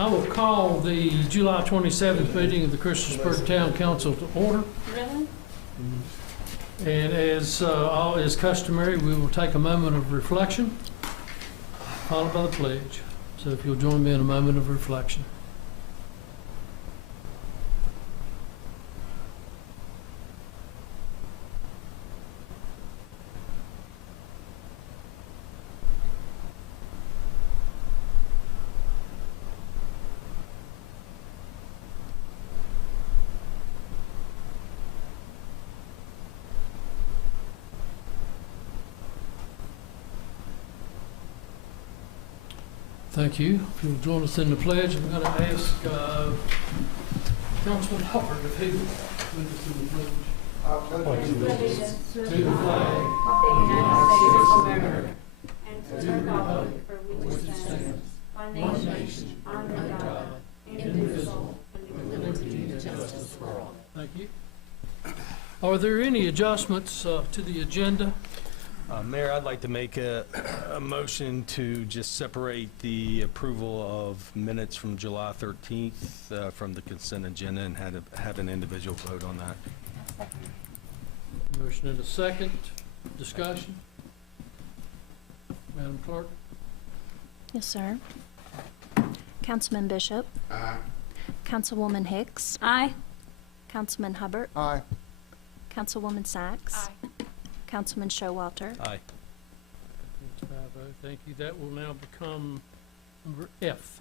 I will call the July 27th meeting of the Christiansburg Town Council to order. Really? And as all is customary, we will take a moment of reflection, followed by the pledge. So if you'll join me in a moment of reflection. Thank you. If you'll join us in the pledge, I'm going to ask Councilman Hubbard if he would lead us in the pledge. Allegiance To the flag of the United States of America and to the republic for which it stands, one nation, under God, indivisible, with liberty and justice for all. Thank you. Are there any adjustments to the agenda? Mayor, I'd like to make a motion to just separate the approval of minutes from July 13th from the consent agenda and have an individual vote on that. Motion and a second. Discussion. Madam Clerk? Yes, sir. Councilman Bishop. Aye. Councilwoman Hicks. Aye. Councilman Hubbard. Aye. Councilwoman Sachs. Councilman Showalter. Aye. That's 5-0. Thank you. That will now become number F.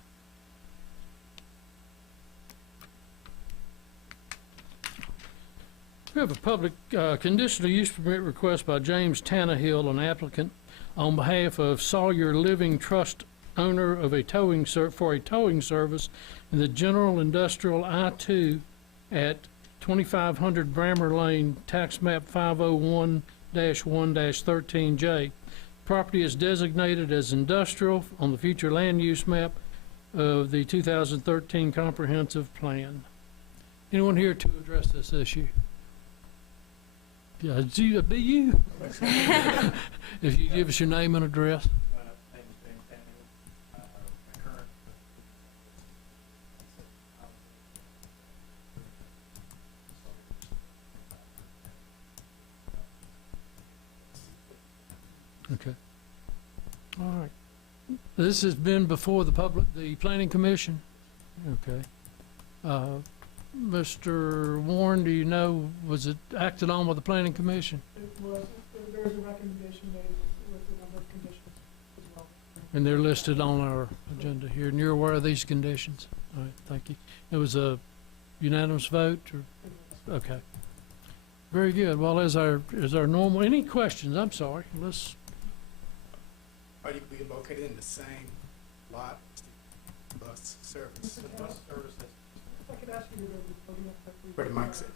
We have a public conditional use permit request by James Tannehill, an applicant, on behalf of Sawyer Living Trust, owner of a towing for a towing service in the General Industrial I-2 at 2500 Brammer Lane, tax map 501-1-13J. Property is designated as industrial on the future land use map of the 2013 comprehensive plan. Anyone here to address this issue? Yeah, it'd be you. If you give us your name and address. Okay. All right. This has been before the planning commission? Okay. Mr. Warren, do you know, was it acted on by the planning commission? It was, there was a recommendation made with a number of conditions as well. And they're listed on our agenda here, and you're aware of these conditions? All right, thank you. It was a unanimous vote, or, okay. Very good. Well, as our normal, any questions? I'm sorry, let's. Are you be located in the same lot as the bus service? I could ask you to go to the podium. Where the mic's at?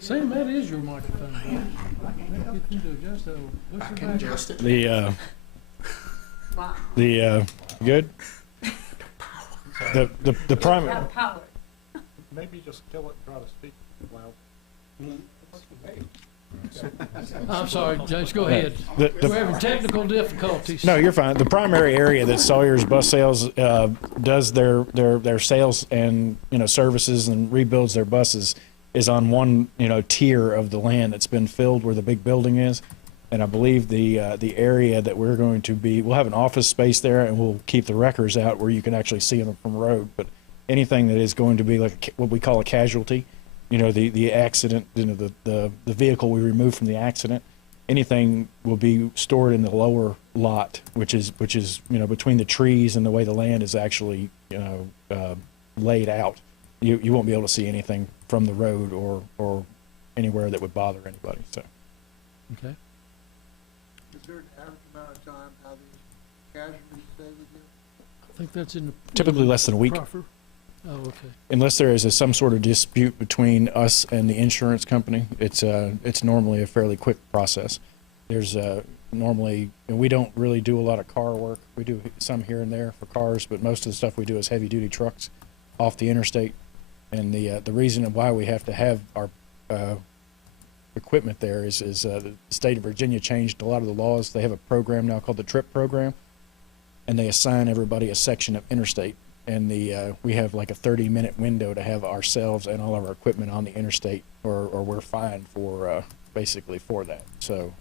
Sam, that is your microphone. Maybe you can do just that. I can adjust it. Good? The primary. Maybe just kill it and try to speak loud. I'm sorry, James, go ahead. We're having technical difficulties. No, you're fine. The primary area that Sawyer's Bus Sales does their sales and services and rebuilds their buses is on one tier of the land that's been filled where the big building is. And I believe the area that we're going to be, we'll have an office space there, and we'll keep the wreckers out where you can actually see them from the road. But anything that is going to be like what we call a casualty, the accident, the vehicle we removed from the accident, anything will be stored in the lower lot, which is between the trees and the way the land is actually laid out. You won't be able to see anything from the road or anywhere that would bother anybody. So. Okay. Is there an average amount of time how these casualties stay with you? I think that's in the. Typically less than a week. Proffer. Oh, okay. Unless there is some sort of dispute between us and the insurance company, it's normally a fairly quick process. There's normally, and we don't really do a lot of car work. We do some here and there for cars, but most of the stuff we do is heavy duty trucks off the interstate. And the reason why we have to have our equipment there is the state of Virginia changed a lot of the laws. They have a program now called the TRIP program, and they assign everybody a section of interstate. And we have like a 30-minute window to have ourselves and all of our equipment on the interstate, or we're fined for basically for that. So,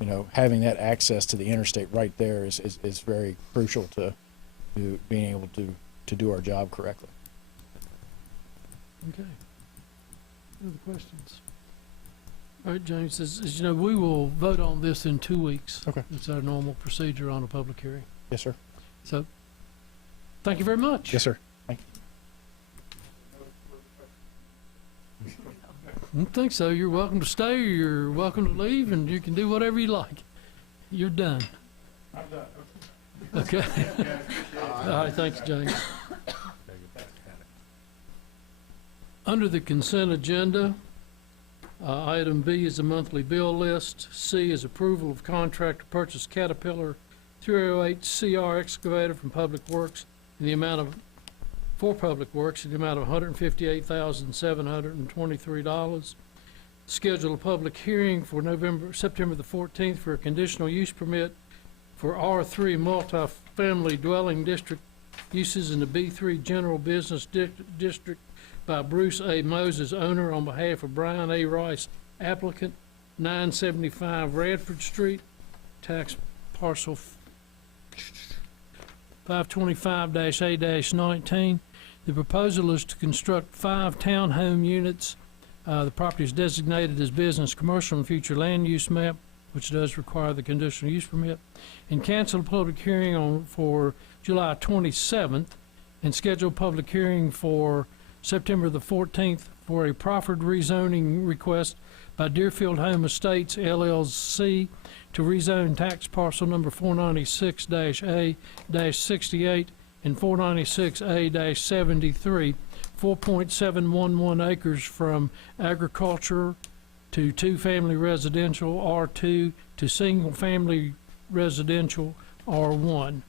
you know, having that access to the interstate right there is very crucial to being able to do our job correctly. Okay. Any other questions? All right, James, as you know, we will vote on this in 2 weeks. Okay. It's our normal procedure on a public hearing. Yes, sir. So, thank you very much. Yes, sir. Thank you. I don't think so. You're welcome to stay, or you're welcome to leave, and you can do whatever you like. You're done. I'm done. Okay. All right, thanks, James. Under the consent agenda, item B is the monthly bill list. C is approval of contract to purchase Caterpillar 308 CR excavator from Public Works in the amount of, for Public Works, in the amount of $158,723. Schedule a public hearing for September the 14th for a conditional use permit for R3 multifamily dwelling district uses in the B3 general business district by Bruce A. Moses, owner, on behalf of Brian A. Rice, applicant, 975 Radford Street, tax parcel 525-A-19. The proposal is to construct 5 townhome units. The property is designated as business commercial in future land use map, which does require the conditional use permit, and cancel a public hearing for July 27th and schedule a public hearing for September the 14th for a proffered rezoning request by Deerfield Home Estates LLC to rezone tax parcel number 496-A-68 and 496A-73, 4.711 acres from agriculture to two-family residential R2 to single-family residential R1.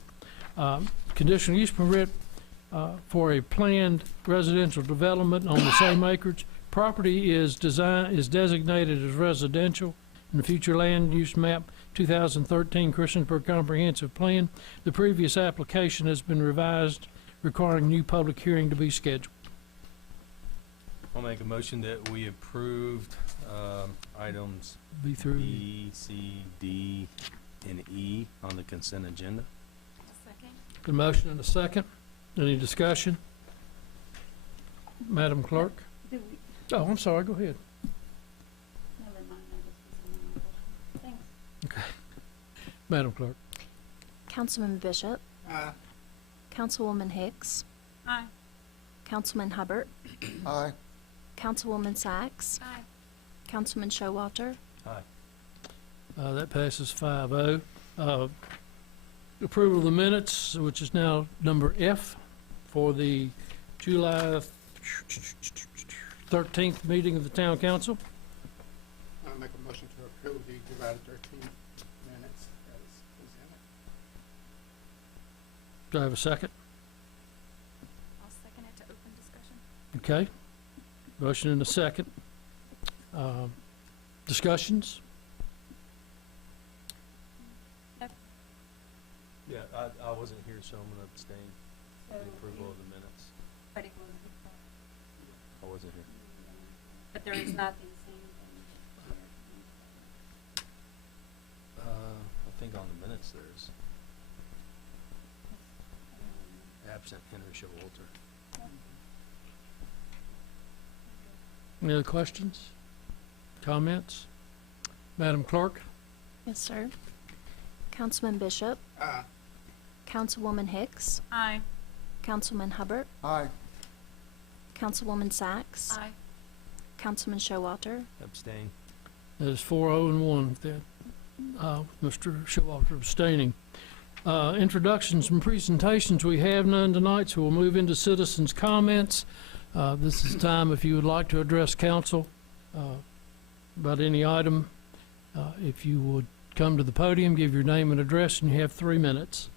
Conditional use permit for a planned residential development on the same acreage. Property is designated as residential in the future land use map 2013 Christiansburg Comprehensive Plan. The previous application has been revised, requiring new public hearing to be scheduled. I'll make a motion that we approved items Be through. B, C, D, and E on the consent agenda. Second. A motion and a second. Any discussion? Madam Clerk? Oh, I'm sorry, go ahead. Never mind, I just was in the middle. Thanks. Madam Clerk? Councilman Bishop, Councilwoman Hicks, Aye. Councilman Hubbard, Aye. Councilwoman Sacks, Aye. Councilman Showalter, Aye. That passes 5-0. Approval of the minutes, which is now number F, for the July 13th meeting of the Town Council. I'll make a motion to approve the July 13th minutes as presented. Do I have a second? I'll second it to open discussion. Okay. Motion and a second. Discussions? Yeah, I wasn't here, so I'm going to abstain from the approval of the minutes. But it was, I wasn't here. but there is nothing saying I think on the minutes there's absent Henry Showalter. Any other questions? Comments? Madam Clerk? yes, sir. Councilman Bishop, Aye. Councilwoman Hicks, Aye. Councilman Hubbard, Aye. Councilwoman Sacks, Aye. Councilman Showalter, Abstain. That is 4-0 and 1. That, Mr. Showalter abstaining. Introductions and presentations, we have none tonight, so we'll move into citizens' comments. This is time if you would like to address council about any item. If you would come to the podium, give your name and address, and you have 3 minutes.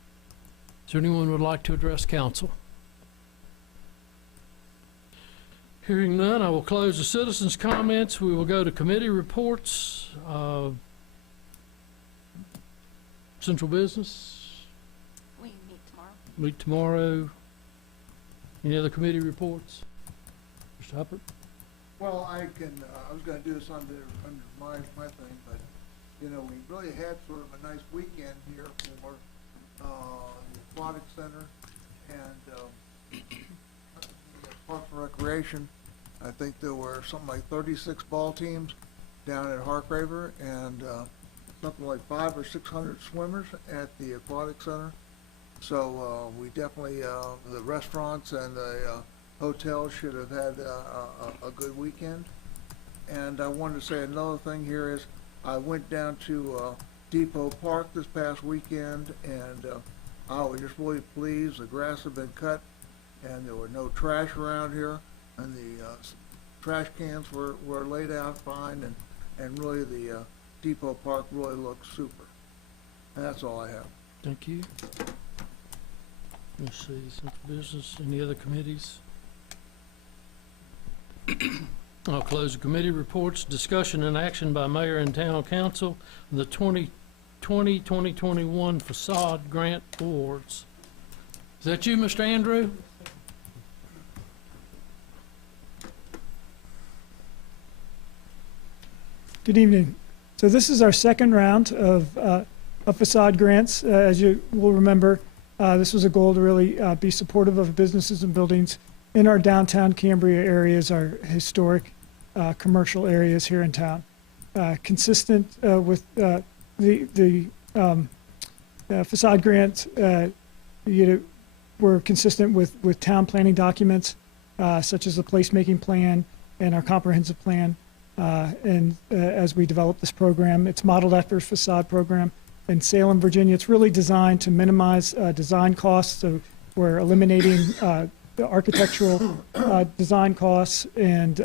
Is there anyone who would like to address council? Hearing none, I will close the citizens' comments. We will go to committee reports. Central business, We meet tomorrow. meet tomorrow. Any other committee reports? Mr. Hubbard? Well, I was gonna do this under my thing, but, you know, we really had sort of a nice weekend here for, the aquatic center and, Parks and Recreation. I think there were something like 36 ball teams down at Harkraver and, something like 500 or 600 swimmers at the aquatic center. So, we definitely, the restaurants and the, hotels should have had a good weekend. And I wanted to say another thing here is I went down to Depot Park this past weekend and I was just really pleased. The grass had been cut and there were no trash around here and the trash cans were laid out fine and really the Depot Park really looks super. And that's all I have. Thank you. Let's see, central business, any other committees? I'll close the committee reports. Discussion and action by mayor and town council, the 2020-2021 facade grant awards. Is that you, Mr. Andrew? Good evening. So this is our second round of facade grants. As you will remember, this was a goal to really be supportive of businesses and buildings in our downtown Cambria areas, our historic commercial areas here in town. Consistent with the facade grants, we're consistent with town planning documents such as the placemaking plan and our comprehensive plan. As we develop this program, it's modeled after a facade program in Salem, Virginia. It's really designed to minimize design costs. So we're eliminating the architectural design costs and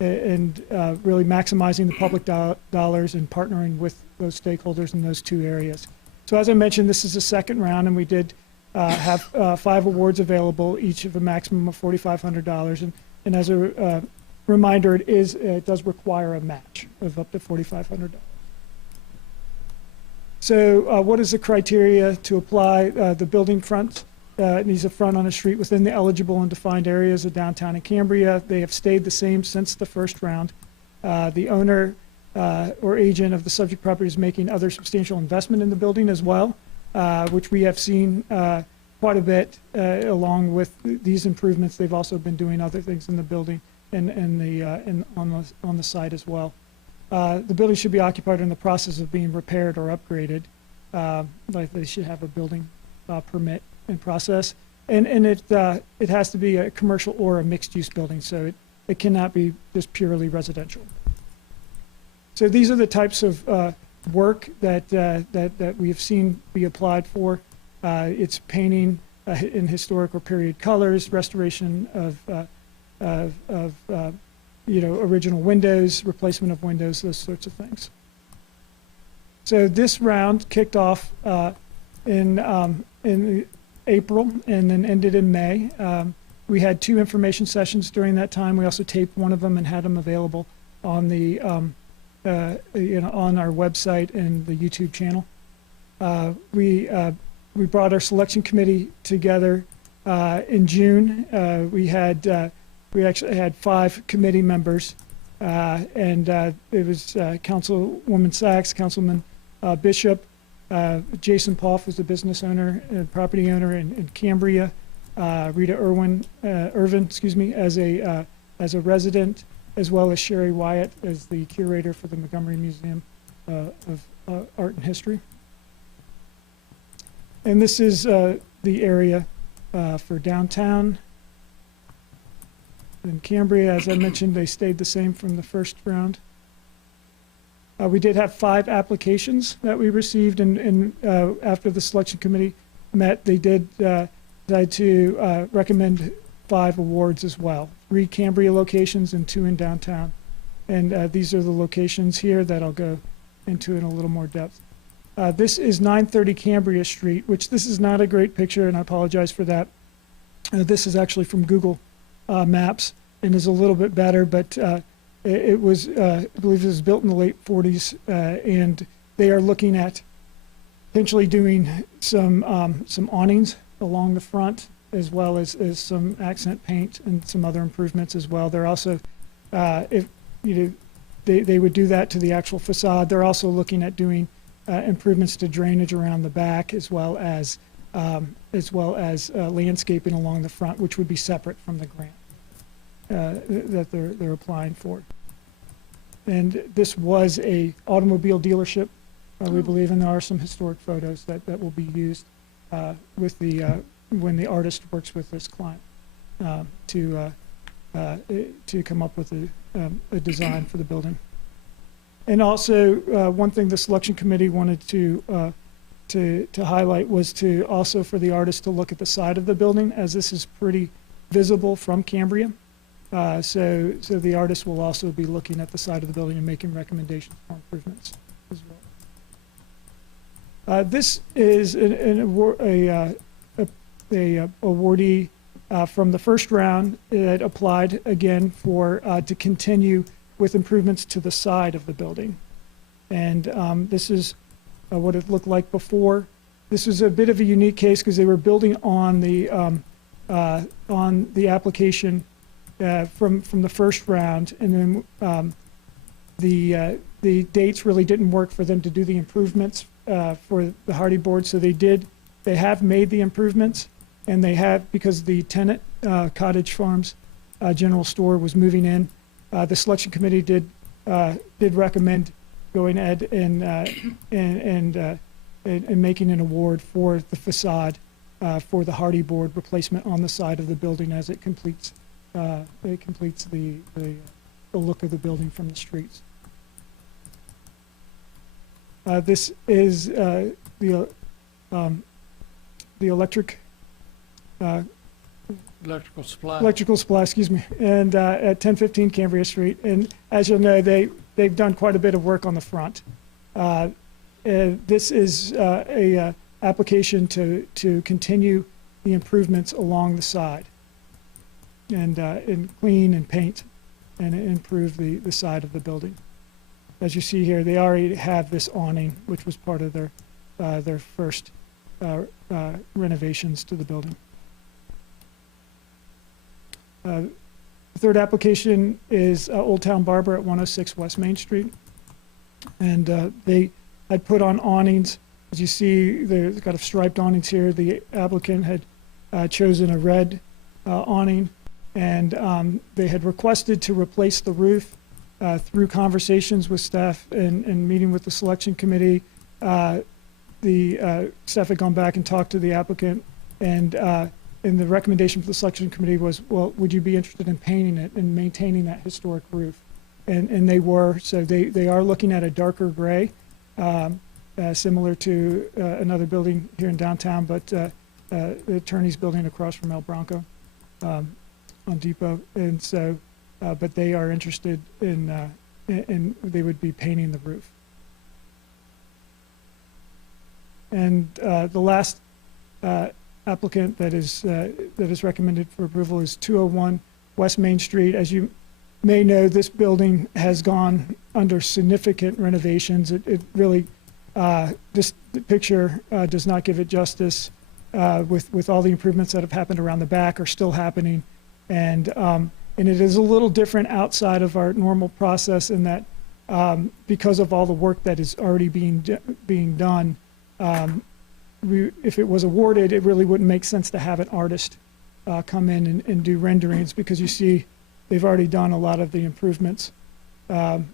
really maximizing the public dollars and partnering with those stakeholders in those two areas. So as I mentioned, this is the second round, and we did have 5 awards available, each of a maximum of $4,500. And as a reminder, it does require a match of up to $4,500. So what is the criteria to apply? The building front needs a front on a street within the eligible and defined areas of downtown and Cambria. They have stayed the same since the first round. The owner or agent of the subject property is making other substantial investment in the building as well, which we have seen quite a bit. Along with these improvements, they've also been doing other things in the building and on the site as well. The building should be occupied in the process of being repaired or upgraded. Like they should have a building permit and process, and it has to be a commercial or a mixed-use building, so it cannot be just purely residential. So these are the types of work that we have seen be applied for. It's painting in historic or period colors, restoration of original windows, replacement of windows, those sorts of things. So this round kicked off in April and then ended in May. We had 2 information sessions during that time. We also taped one of them and had them available on the on our website and the YouTube channel. We brought our selection committee together in June. We actually had 5 committee members, and it was Councilwoman Sachs, Councilman Bishop, Jason Poff was the business owner and property owner in Cambria, Rita Irvin, as a resident, as well as Sherry Wyatt as the curator for the Montgomery Museum of Art and History. And this is the area for downtown. In Cambria, as I mentioned, they stayed the same from the first round. We did have 5 applications that we received, and after the selection committee met, they did decide to recommend 5 awards as well. 3 Cambria locations and 2 in downtown. And these are the locations here that I'll go into in a little more depth. This is 930 Cambria Street, which this is not a great picture, and I apologize for that. This is actually from Google Maps. and is a little bit better, but it was, I believe it was built in the late 40s, and they are looking at potentially doing some awnings along the front, as well as some accent paint and some other improvements as well. They're also, if you know, they would do that to the actual facade. They're also looking at doing improvements to drainage around the back, as well as landscaping along the front, which would be separate from the grant that they're applying for. And this was a automobile dealership, we believe, and there are some historic photos that will be used with the when the artist works with this client to come up with a design for the building. And also, one thing the selection committee wanted to highlight was to also for the artist to look at the side of the building, as this is pretty visible from Cambria. So the artist will also be looking at the side of the building and making recommendations for improvements as well. This is an awardee from the first round that applied again for to continue with improvements to the side of the building. And this is what it looked like before. This was a bit of a unique case because they were building on the application from the first round, and then the dates really didn't work for them to do the improvements for the hardy board. So they have made the improvements, and they have, because the tenant Cottage Farms General Store was moving in. The selection committee did recommend going ahead and making an award for the facade for the hardy board replacement on the side of the building as it completes the look of the building from the streets. This is the electrical supply, excuse me, and at 1015 Cambria Street. And as you'll know, they've done quite a bit of work on the front. This is a application to continue the improvements along the side and clean and paint and improve the side of the building. As you see here, they already have this awning, which was part of their first renovations to the building. The third application is Old Town Barber at 106 West Main Street. And they had put on awnings. As you see, they've got a striped awnings here. The applicant had chosen a red awning, and they had requested to replace the roof through conversations with staff and meeting with the selection committee. The staff had gone back and talked to the applicant, and the recommendation for the selection committee was, well, would you be interested in painting it and maintaining that historic roof? And they were. So they are looking at a darker gray, similar to another building here in downtown, but the attorney's building across from El Bronco on Depot. And so, but they are interested in they would be painting the roof. And the last applicant that is recommended for approval is 201 West Main Street. As you may know, this building has gone under significant renovations. It really, this picture does not give it justice with all the improvements that have happened around the back are still happening. And it is a little different outside of our normal process in that because of all the work that is already being done, if it was awarded, it really wouldn't make sense to have an artist come in and do renderings, because you see they've already done a lot of the improvements, to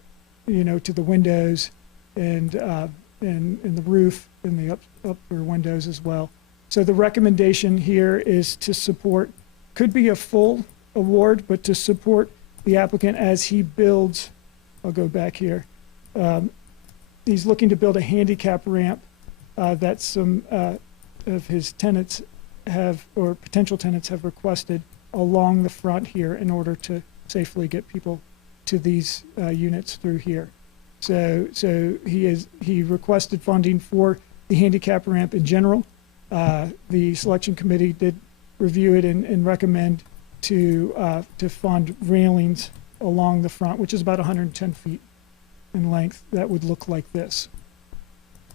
the windows and the roof and the upper windows as well. So the recommendation here is to support, could be a full award, but to support the applicant as he builds. I'll go back here. He's looking to build a handicap ramp that some of his tenants have, or potential tenants have requested, along the front here in order to safely get people to these units through here. So he requested funding for the handicap ramp in general. The selection committee did review it and recommend to fund railings along the front, which is about 110 feet in length, that would look like this.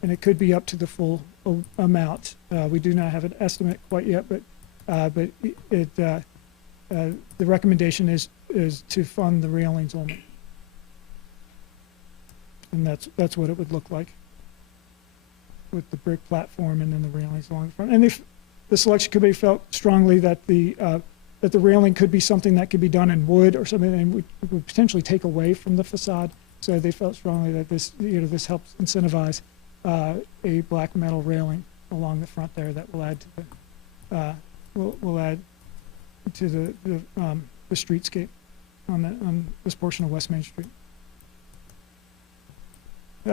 And it could be up to the full amount. We do not have an estimate quite yet, but the recommendation is to fund the railings only. And that's what it would look like, with the brick platform and then the railings along the front. And if the selection committee felt strongly that the railing could be something that could be done in wood or something, and would potentially take away from the facade. So they felt strongly that this helps incentivize a black metal railing along the front there that will add to the will add to the streetscape on this portion of West Main Street.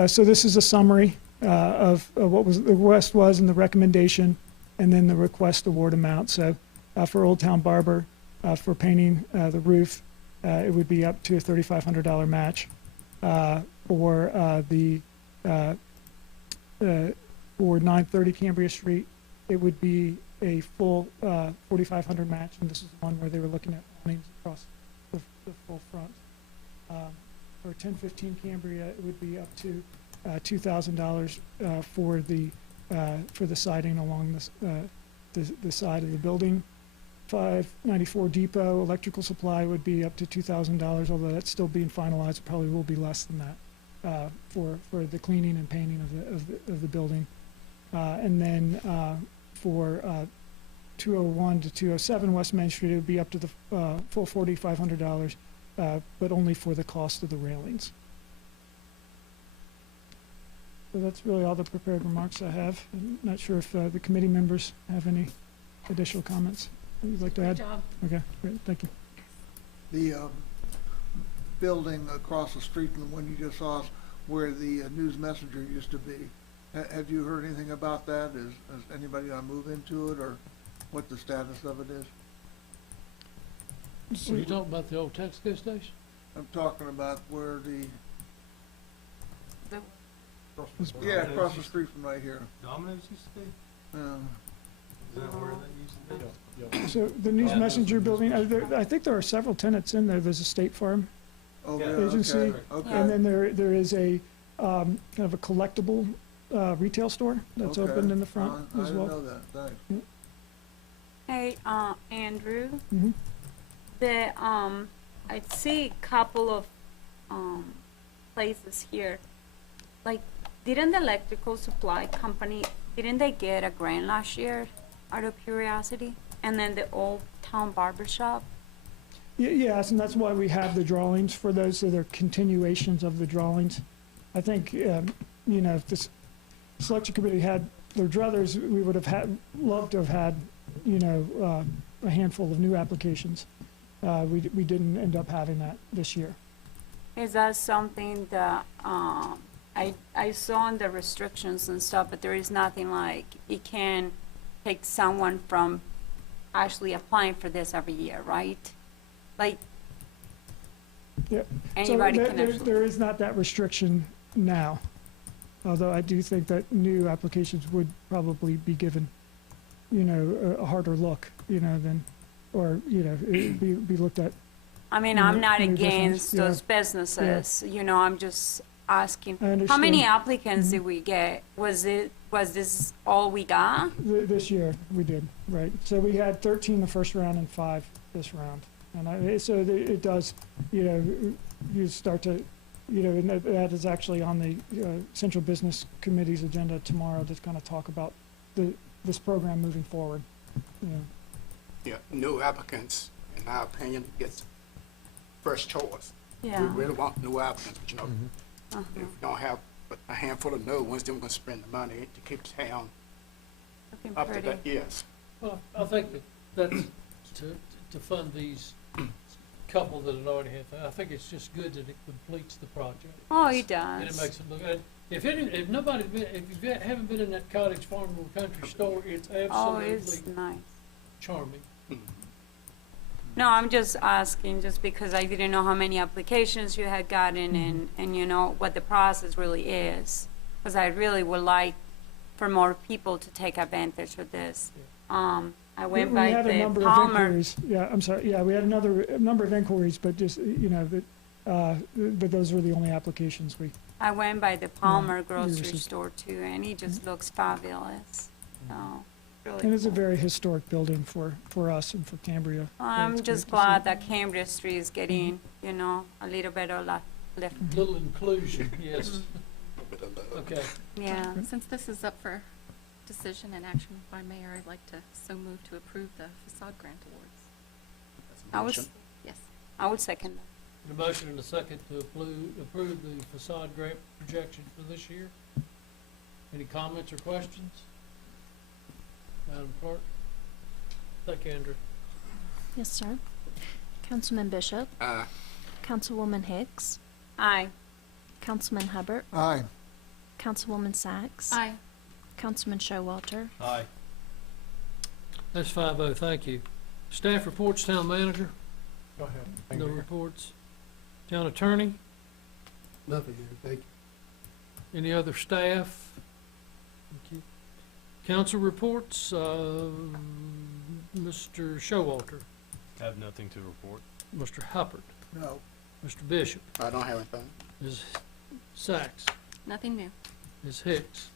So this is a summary of what the request was and the recommendation, and then the request award amount. So for Old Town Barber, for painting the roof, it would be up to a $3,500 match. For 930 Cambria Street, it would be a full $4,500 match, and this is the one where they were looking at awnings across the full front. For 1015 Cambria, it would be up to $2,000 for the siding along the side of the building. 594 Depot electrical supply would be up to $2,000, although that's still being finalized. It probably will be less than that for the cleaning and painting of the building. And then for 201 to 207 West Main Street, it would be up to the full $4,500, but only for the cost of the railings. So that's really all the prepared remarks I have. I'm not sure if the committee members have any additional comments that you'd like to add. Good job. Okay, great, thank you. The building across the street from the one you just saw, where the News Messenger used to be, have you heard anything about that? Is anybody gonna move into it, or what the status of it is? Were you talking about the old Texaco station? I'm talking about where the, Across across the street from right here. Domino's used to be? Is that where that used to be? So the News Messenger building, I think there are several tenants in there. There's a State Farm, Oh, Yeah. yeah, Agency, okay, okay. and then there is a kind of a collectible retail store that's Okay. opened in the front I as didn't well. know that, thanks. Hey, Andrew, Mhm. I see a couple of, places here. Like, didn't the electrical supply company, didn't they get a grant last year, out of curiosity? And then the Old Town Barber Shop? Yes, and that's why we have the drawings for those, so they're continuations of the drawings. I think, if this selection committee had their druthers, we would have loved to have had, a handful of new applications. We didn't end up having that this year. Is that something that, I saw in the restrictions and stuff, but there is nothing like, it can take someone from actually applying for this every year, right? Like, Yeah. anybody So can there actually. is not that restriction now, although I do think that new applications would probably be given, a harder look, than, or, it'd be looked at. I mean, I'm not Any difference? against Yeah. those businesses, I'm just asking. I How many understand. applicants did we get? Was this all we got? This year, we did, right. So we had 13 the first round and 5 this round. And so it does, you start to, and that is actually on the Central Business Committee's agenda tomorrow to kind of talk about this program moving forward. Yeah, new applicants, in my opinion, gets first choice. We Yeah. really want new applicants, but Uh-huh. if we don't have a handful of new ones, then we're gonna spend the money to keep the town Looking up to pretty. that, yes. Well, I think that's to fund these couple that it already have. I think it's just good that it completes the project. Oh, it And it does. makes it look, if you haven't been in that Cottage Farm or Country Store, it's Oh, it's absolutely nice. charming. No, I'm just asking, just because I didn't know how many applications you had gotten and what the process really is. Because I really would like for more people to take advantage of this. I went We by had a the number of Palmer. inquiries. Yeah, I'm sorry. Yeah, we had a number of inquiries, but just, but those were the only applications we, I went by the Palmer we grocery received. store too, and it just looks fabulous. So, really and it's a cool. very historic building for us and for Cambria. I'm It's just great to see. glad that Cambria Street is getting, a little bit of left. Little inclusion, yes. Okay. Yeah. Since this is up for decision and action by mayor, I'd like to so move to approve the facade grant awards. Yes. I would second that. A motion and a second to approve the facade grant projection for this year. Any comments or questions? Madam Clerk? Thank you, Andrew. Yes, sir. Councilman Bishop. Aye. Councilwoman Hicks. Aye. Councilman Hubbard. Aye. Councilwoman Sacks. Aye. Councilman Showalter. Aye. That's 5-0, thank you. Staff reports, town manager? Go ahead. No reports. Town attorney? Nothing, thank you. Any other staff? Thank you. Council reports, Mr. Showalter, I have nothing to report. Mr. Hubbard, No. Mr. Bishop, I don't have anything. Ms. Sacks, Nothing new. Ms. Hicks.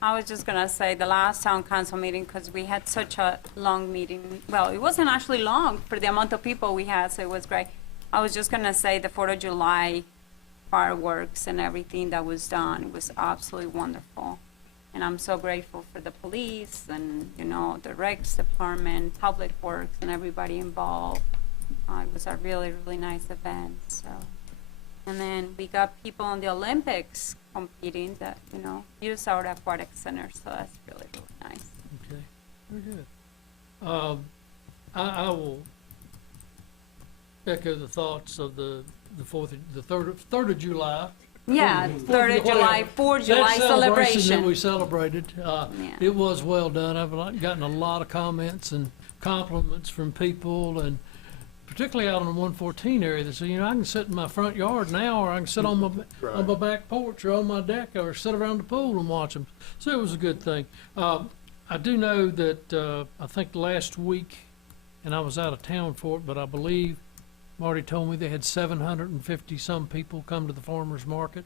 I was just gonna say the last town council meeting, because we had such a long meeting. Well, it wasn't actually long for the amount of people we had, so it was great. I was just gonna say the 4th of July fireworks and everything that was done was absolutely wonderful. And I'm so grateful for the police and, the Recs Department, Public Works, and everybody involved. It was a really, really nice event, so. And then we got people on the Olympics competing that, use our aquatic center, so that's really, really nice. Okay, very good. I will echo the thoughts of the 3rd of July. Yeah, 3rd of July, 4th of July That celebration that we celebration. celebrated, Yeah. it was well done. I've gotten a lot of comments and compliments from people, and particularly out on the 114 area, they say, I can sit in my front yard now, or I can sit on my back porch or on my deck, or sit around the pool and watch them. So it was a good thing. I do know that, I think last week, and I was out of town for it, but I believe Marty told me they had 750-some people come to the farmer's market.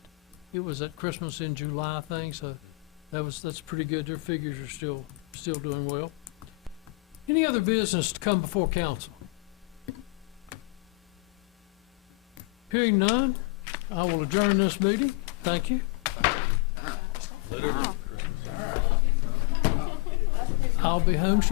It was that Christmas in July thing, so that's pretty good. Their figures are still doing well. Any other business to come before council? Hearing none, I will adjourn this meeting. Thank you. Wow. I'll be home shortly.